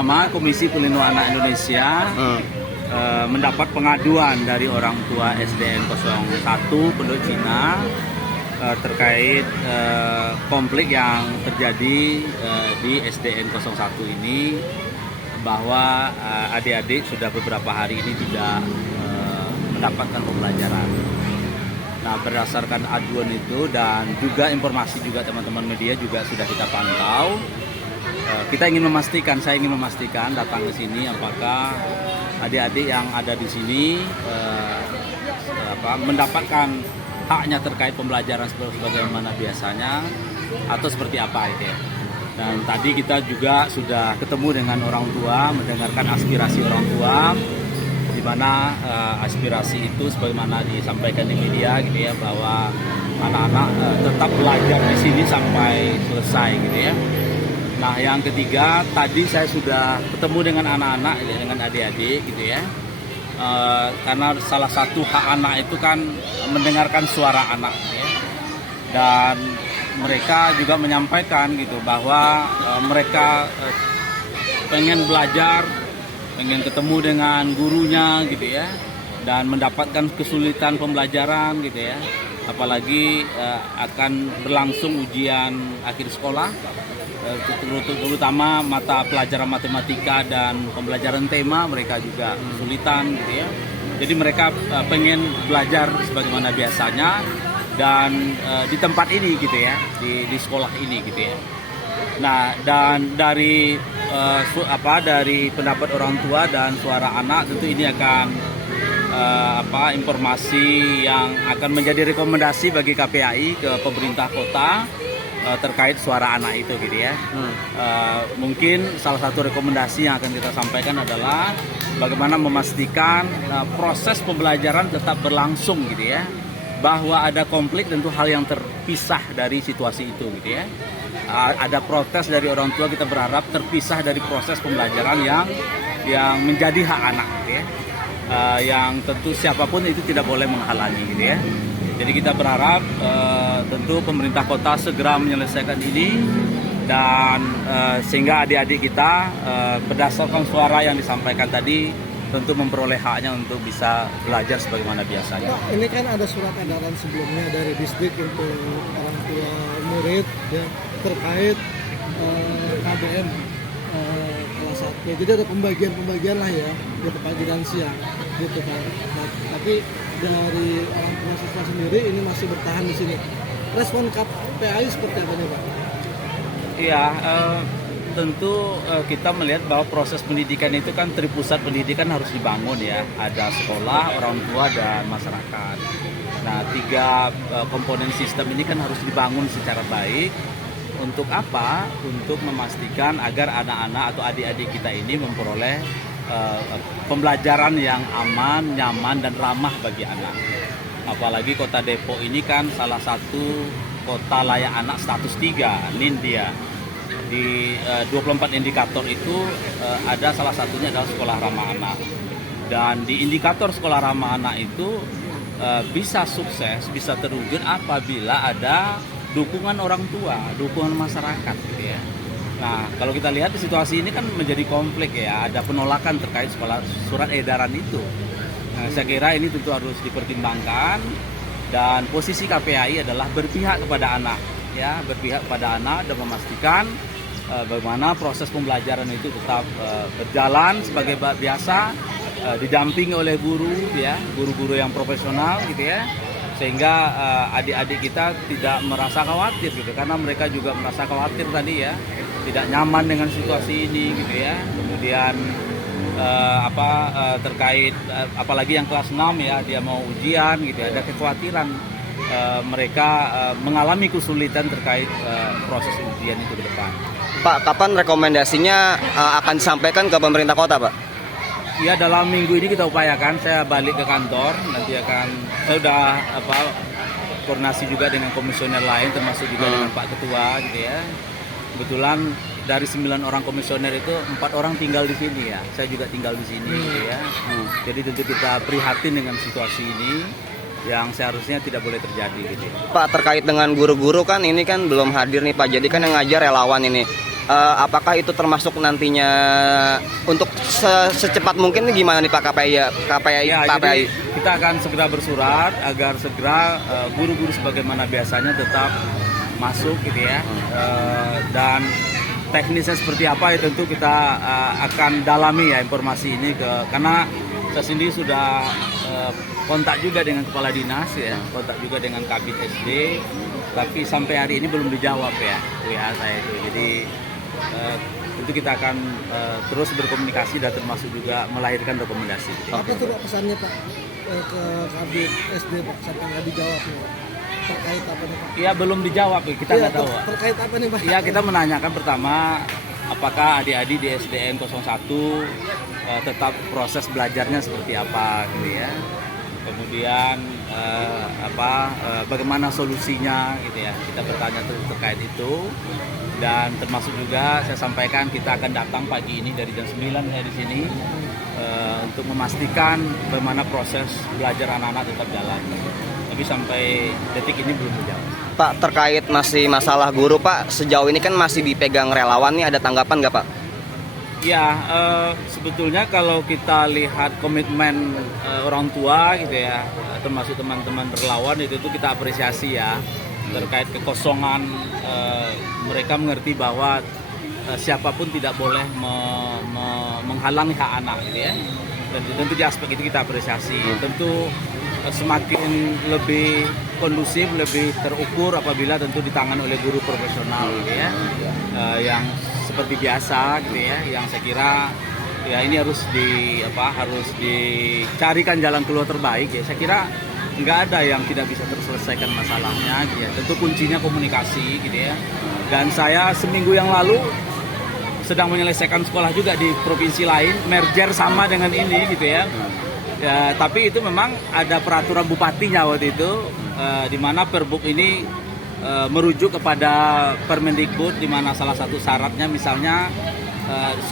pertama Komisi Perlindungan Anak Indonesia mendapat pengaduan dari orang tua SDN 01 Pondok Cina terkait konflik yang terjadi di SDN 01 ini, bahwa adik-adik sudah beberapa hari ini tidak mendapatkan pembelajaran. Nah, berdasarkan aduan itu dan juga informasi juga teman-teman media juga sudah kita pantau, saya ingin memastikan datang ke sini apakah adik-adik yang ada di sini mendapatkan haknya terkait pembelajaran sebagaimana biasanya atau seperti apa itu ya. Dan tadi kita juga sudah ketemu dengan orang tua, mendengarkan aspirasi orang tua, di mana aspirasi itu sebagaimana disampaikan di media gitu ya, bahwa anak-anak tetap belajar di sini sampai selesai gitu ya. Nah, yang ketiga, tadi saya sudah ketemu dengan anak-anak, dengan adik-adik gitu ya. Karena salah satu hak anak itu kan mendengarkan suara anak ya. Dan mereka juga menyampaikan gitu bahwa mereka pengen belajar, pengen ketemu dengan gurunya gitu ya, dan mendapatkan kesulitan pembelajaran gitu ya. Apalagi akan berlangsung ujian akhir sekolah, terutama mata pelajaran matematika dan pembelajaran tema mereka juga kesulitan gitu ya. Jadi mereka pengen belajar sebagaimana biasanya dan di tempat ini gitu ya, di sekolah ini gitu ya. Nah, dan dari dari pendapat orang tua dan suara anak, tentu ini akan informasi yang akan menjadi rekomendasi bagi KPAI ke pemerintah kota terkait suara anak itu gitu ya. Mungkin salah satu rekomendasi yang akan kita sampaikan adalah bagaimana memastikan proses pembelajaran tetap berlangsung gitu ya. Bahwa ada konflik tentu hal yang terpisah dari situasi itu gitu ya. Ada protes dari orang tua, kita berharap terpisah dari proses pembelajaran yang menjadi hak anak gitu ya. Yang tentu siapapun itu tidak boleh menghalangi gitu ya. Jadi kita berharap tentu pemerintah kota segera menyelesaikan ini dan sehingga adik-adik kita berdasarkan suara yang disampaikan tadi tentu memperoleh haknya untuk bisa belajar sebagaimana biasanya. Nah, ini kan ada surat edaran sebelumnya dari distrik untuk orang tua murid ya, terkait KBM kelas 1. Jadi ada pembagian lah ya, untuk pagi dan siang gitu kan. Nah, tapi dari orang tua siswa sendiri ini masih bertahan di sini. Respon KPAI seperti apa nih Pak? Iya, tentu kita melihat bahwa proses pendidikan itu kan tripusat pendidikan harus dibangun ya. Ada sekolah, orang tua, dan masyarakat. Nah, tiga komponen sistem ini kan harus dibangun secara baik. Untuk apa? Untuk memastikan agar anak-anak atau adik-adik kita ini memperoleh pembelajaran yang aman, nyaman, dan ramah bagi anak. Apalagi Kota Depok ini kan salah satu kota layak anak status 3, Nindya. Di 24 indikator itu ada salah satunya adalah sekolah ramah anak. Dan di indikator sekolah ramah anak itu bisa sukses, bisa terwujud apabila ada dukungan orang tua, dukungan masyarakat gitu ya. Nah, kalau kita lihat di situasi ini kan menjadi konflik ya, ada penolakan terkait surat edaran itu. Nah, saya kira ini tentu harus dipertimbangkan dan posisi KPAI adalah berpihak kepada anak ya, berpihak kepada anak dan memastikan bagaimana proses pembelajaran itu tetap berjalan sebagai biasa, didampingi oleh guru ya, guru-guru yang profesional gitu ya, sehingga adik-adik kita tidak merasa khawatir gitu, karena mereka juga merasa khawatir tadi ya, tidak nyaman dengan situasi ini gitu ya. Kemudian terkait apalagi yang kelas 6 ya, dia mau ujian gitu ya, ada kekhawatiran mereka mengalami kesulitan terkait proses ujian itu ke depan. Pak, kapan rekomendasinya akan disampaikan ke pemerintah kota, Pak? Ya, dalam minggu ini kita upayakan. Saya balik ke kantor, nanti saya sudah koordinasi juga dengan komisioner lain, termasuk juga dengan Pak Ketua gitu ya. Kebetulan dari 9 orang komisioner itu 4 orang tinggal di sini ya. Saya juga tinggal di sini gitu ya. Jadi tentu kita prihatin dengan situasi ini yang seharusnya tidak boleh terjadi gitu. Pak, terkait dengan guru-guru kan ini kan belum hadir nih Pak. Jadi kan yang ngajar relawan ini. apakah itu termasuk nantinya untuk secepat mungkin ini gimana nih Pak KPI? Ya, jadi kita akan segera bersurat agar segera guru-guru sebagaimana biasanya tetap masuk gitu ya. Dan teknisnya seperti apa ya tentu kita akan dalami ya informasi ini karena saya sendiri sudah kontak juga dengan kepala dinas ya, kontak juga dengan kabit SD, tapi sampai hari ini belum dijawab ya WA saya itu. Jadi tentu kita akan terus berkomunikasi dan termasuk juga melahirkan rekomendasi. Apa tuh Pak pesannya Pak ke kabit SD Pak sampai nggak dijawab nih Pak? Terkait apa nih Pak? Ya belum dijawab, kita nggak tahu. Pak. Terkait apa nih Pak? Ya kita menanyakan pertama apakah adik-adik di SDN 01 tetap proses belajarnya seperti apa gitu ya. Kemudian bagaimana solusinya gitu ya. Kita bertanya terkait itu. Dan termasuk juga saya sampaikan kita akan datang pagi ini dari jam 9 ya di sini untuk memastikan bagaimana proses belajar anak-anak tetap jalan. Tapi sampai detik ini belum dijawab. Pak, terkait masih masalah guru Pak, sejauh ini kan masih dipegang relawan nih, ada tanggapan nggak Pak? Ya, sebetulnya kalau kita lihat komitmen orang tua gitu ya, termasuk teman-teman relawan itu kita apresiasi ya. Terkait kekosongan, mereka mengerti bahwa siapapun tidak boleh menghalangi hak anak gitu ya. Dan tentu di aspek itu kita apresiasi. Tentu semakin lebih kondusif, lebih terukur apabila tentu ditangani oleh guru profesional gitu ya. Yang seperti biasa gitu ya, yang saya kira ya ini harus dicarikan jalan keluar terbaik ya. Saya kira nggak ada yang tidak bisa terselesaikan masalahnya gitu ya. Tentu kuncinya komunikasi gitu ya. Dan saya seminggu yang lalu sedang menyelesaikan sekolah juga di provinsi lain, merger sama dengan ini gitu ya. Ya, tapi itu memang ada peraturan bupatinya waktu itu, di mana Perbuk ini merujuk kepada Permendikbud, di mana salah satu syaratnya misalnya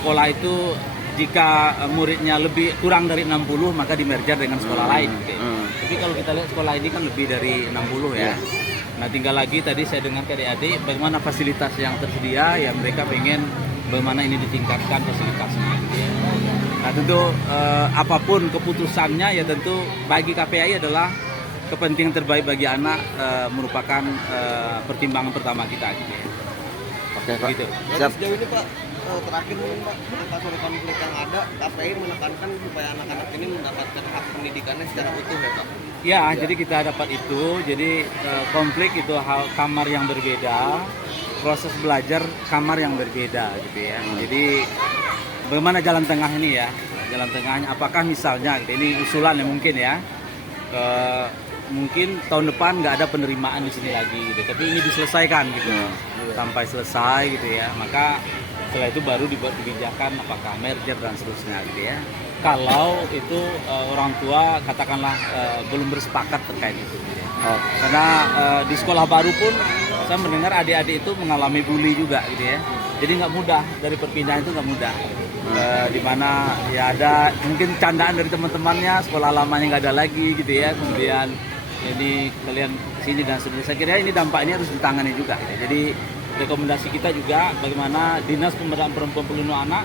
sekolah itu jika muridnya kurang dari 60 maka dimerger dengan sekolah lain. Gitu. Tapi kalau kita lihat sekolah ini kan lebih dari 60 ya. Nah tinggal lagi tadi saya dengar ke adik-adik bagaimana fasilitas yang tersedia, ya mereka pengen bagaimana ini ditingkatkan fasilitasnya. Gitu ya. Nah tentu apapun keputusannya ya tentu bagi KPI adalah kepentingan terbaik bagi anak merupakan pertimbangan pertama kita. Gitu ya. Oke Pak. Gitu. Siap. Sejauh ini Pak, terakhir mungkin Pak, atas konflik yang ada, KPI menekankan supaya anak-anak ini mendapatkan hak pendidikannya secara utuh ya Pak? Ya, jadi kita dapat itu. Jadi konflik itu hal kamar yang berbeda, proses belajar kamar yang berbeda gitu ya. Jadi bagaimana jalan tengah ini ya? Jalan tengahnya apakah misalnya gitu, ini usulan ya mungkin ya. Mungkin tahun depan nggak ada penerimaan di sini lagi gitu, tapi ini diselesaikan gitu sampai selesai gitu ya. Maka setelah itu baru dibuat kebijakan apakah merger dan seterusnya gitu ya. Kalau itu orang tua katakanlah belum bersepakat terkait itu gitu ya. Karena di sekolah baru pun saya mendengar adik-adik itu mengalami bully juga gitu ya. Jadi nggak mudah, dari perpindahan itu nggak mudah. Di mana ya ada mungkin candaan dari teman-temannya, sekolah lamanya nggak ada lagi gitu ya. Kemudian jadi kalian sini dan seterusnya. Saya kira ini dampaknya harus ditangani juga. Gitu. Jadi rekomendasi kita juga bagaimana Dinas Pemberdayaan Perempuan Perlindungan Anak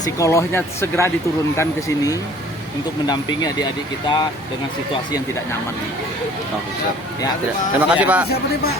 psikolognya segera diturunkan ke sini untuk mendampingi adik-adik kita dengan situasi yang tidak nyaman. Gitu. Oke, siap. Ya, Terima kasih Pak. Siapa nih Pak?